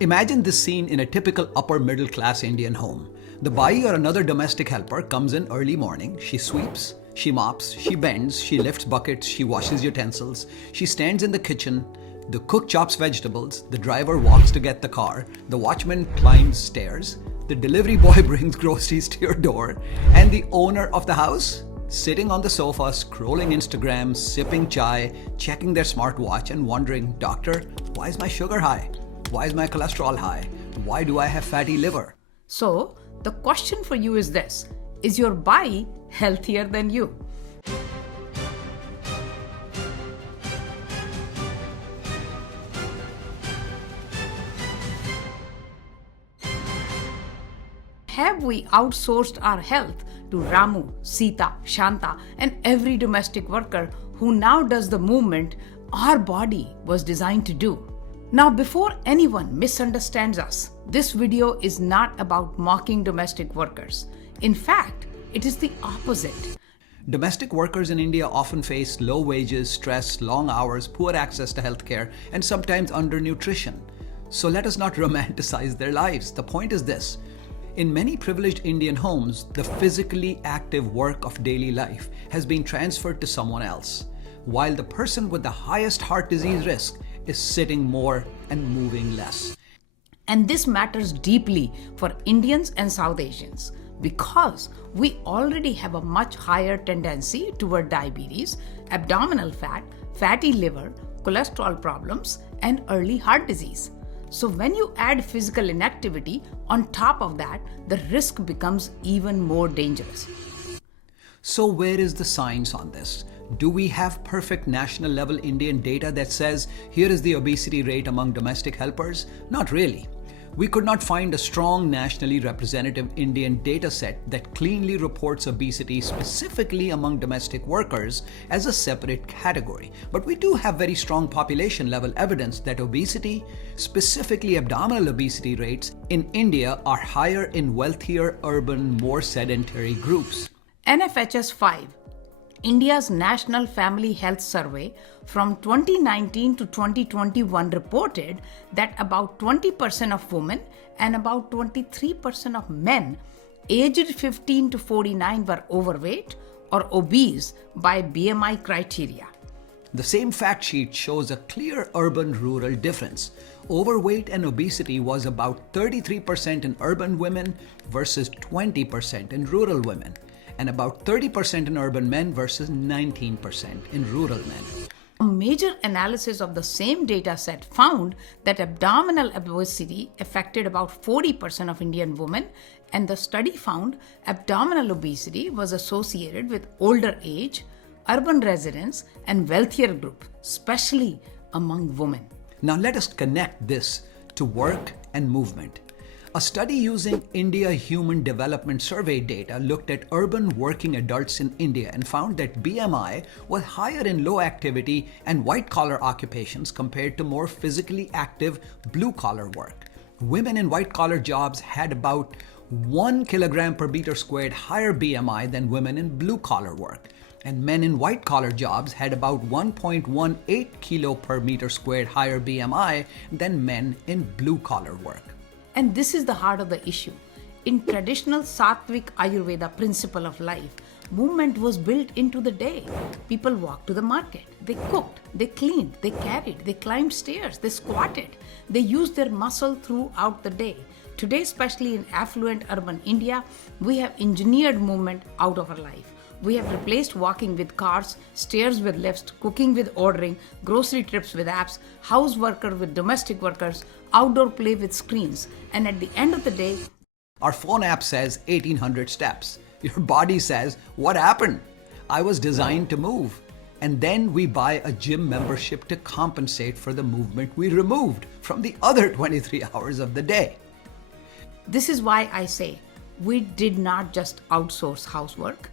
Imagine this scene in a typical upper middle class Indian home. The bai or another domestic helper comes in early morning. She sweeps, she mops, she bends, she lifts buckets, she washes utensils, she stands in the kitchen. The cook chops vegetables, the driver walks to get the car, the watchman climbs stairs, the delivery boy brings groceries to your door, and the owner of the house, sitting on the sofa, scrolling Instagram, sipping chai, checking their smartwatch and wondering, Doctor, why is my sugar high? Why is my cholesterol high? Why do I have fatty liver? So, the question for you is this: is your bai healthier than you? Have we outsourced our health to Ramu, Sita, Shanta, and every domestic worker who now does the movement our body was designed to do? Now, before anyone misunderstands us, this video is not about mocking domestic workers. In fact, it is the opposite. Domestic workers in India often face low wages, stress, long hours, poor access to healthcare, and sometimes undernutrition. So let us not romanticize their lives. The point is this: in many privileged Indian homes, the physically active work of daily life has been transferred to someone else, while the person with the highest heart disease risk is sitting more and moving less. And this matters deeply for Indians and South Asians because we already have a much higher tendency toward diabetes, abdominal fat, fatty liver, cholesterol problems, and early heart disease. So when you add physical inactivity on top of that, the risk becomes even more dangerous. So where is the science on this? Do we have perfect national level Indian data that says here is the obesity rate among domestic helpers? Not really. We could not find a strong nationally representative Indian data set that cleanly reports obesity specifically among domestic workers as a separate category. But we do have very strong population level evidence that obesity, specifically abdominal obesity rates in India, are higher in wealthier, urban, more sedentary groups. NFHS 5, India's National Family Health Survey from 2019 to 2021 reported that about 20% of women and about 23% of men aged 15 to 49 were overweight or obese by BMI criteria. The same fact sheet shows a clear urban-rural difference. Overweight and obesity was about 33% in urban women versus 20% in rural women, and about 30% in urban men versus 19% in rural men. A major analysis of the same data set found that abdominal obesity affected about 40% of Indian women, and the study found abdominal obesity was associated with older age, urban residents, and wealthier groups, especially among women. Now let us connect this to work and movement. A study using India Human Development Survey data looked at urban working adults in India and found that BMI was higher in low activity and white-collar occupations compared to more physically active blue-collar work. Women in white-collar jobs had about 1 kilogram per meter squared higher BMI than women in blue-collar work, and men in white-collar jobs had about 1.18 kilo per meter squared higher BMI than men in blue-collar work. And this is the heart of the issue. In traditional Sattvic Ayurveda principle of life, movement was built into the day. People walked to the market, they cooked, they cleaned, they carried, they climbed stairs, they squatted. They used their muscle throughout the day. Today, especially in affluent urban India, we have engineered movement out of our life. We have replaced walking with cars, stairs with lifts, cooking with ordering, grocery trips with apps, house worker with domestic workers, outdoor play with screens. And at the end of the day, our phone app says 1800 steps. Your body says, what happened? I was designed to move. And then we buy a gym membership to compensate for the movement we removed from the other 23 hours of the day. This is why I say we did not just outsource housework.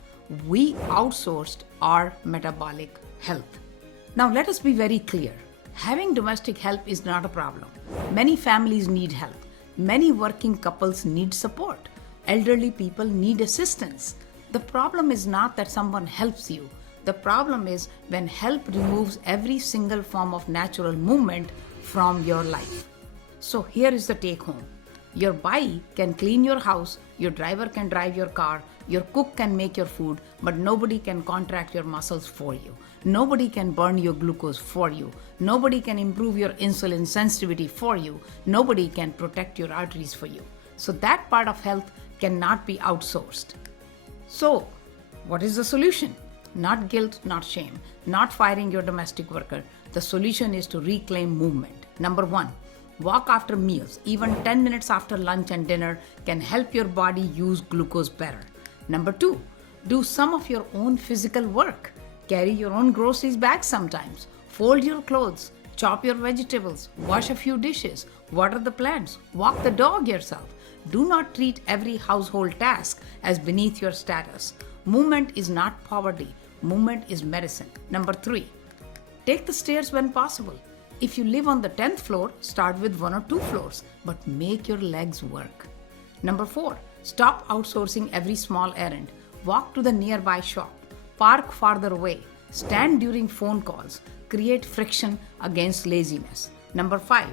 We outsourced our metabolic health. Now let us be very clear. Having domestic help is not a problem. Many families need help. Many working couples need support. Elderly people need assistance. The problem is not that someone helps you. The problem is when help removes every single form of natural movement from your life. So here is the take home. Your body can clean your house, your driver can drive your car, your cook can make your food, but nobody can contract your muscles for you. Nobody can burn your glucose for you. Nobody can improve your insulin sensitivity for you. Nobody can protect your arteries for you. So that part of health cannot be outsourced. So, what is the solution? Not guilt, not shame, not firing your domestic worker. The solution is to reclaim movement. Number 1, walk after meals. Even 10 minutes after lunch and dinner can help your body use glucose better. Number 2, do some of your own physical work. Carry your own groceries back sometimes. Fold your clothes, chop your vegetables, wash a few dishes, water the plants, walk the dog yourself. Do not treat every household task as beneath your status. Movement is not poverty. Movement is medicine. Number 3, take the stairs when possible. If you live on the 10th floor, start with 1 or 2 floors, but make your legs work. Number 4, stop outsourcing every small errand. Walk to the nearby shop. Park farther away. Stand during phone calls. Create friction against laziness. Number 5,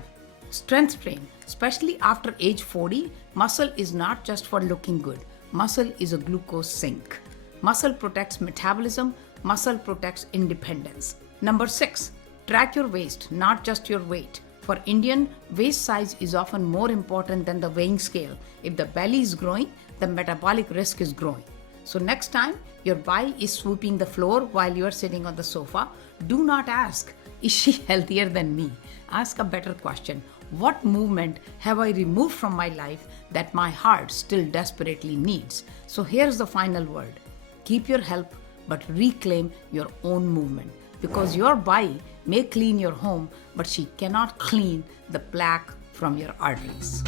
strength train. Especially after age 40, muscle is not just for looking good. Muscle is a glucose sink. Muscle protects metabolism. Muscle protects independence. Number 6, track your waist, not just your weight. For Indian, waist size is often more important than the weighing scale. If the belly is growing, the metabolic risk is growing. So next time your body is sweeping the floor while you are sitting on the sofa, do not ask, is she healthier than me? Ask a better question. What movement have I removed from my life that my heart still desperately needs? So here's the final word. Keep your health, but reclaim your own movement. Because your body may clean your home, but she cannot clean the plaque from your arteries.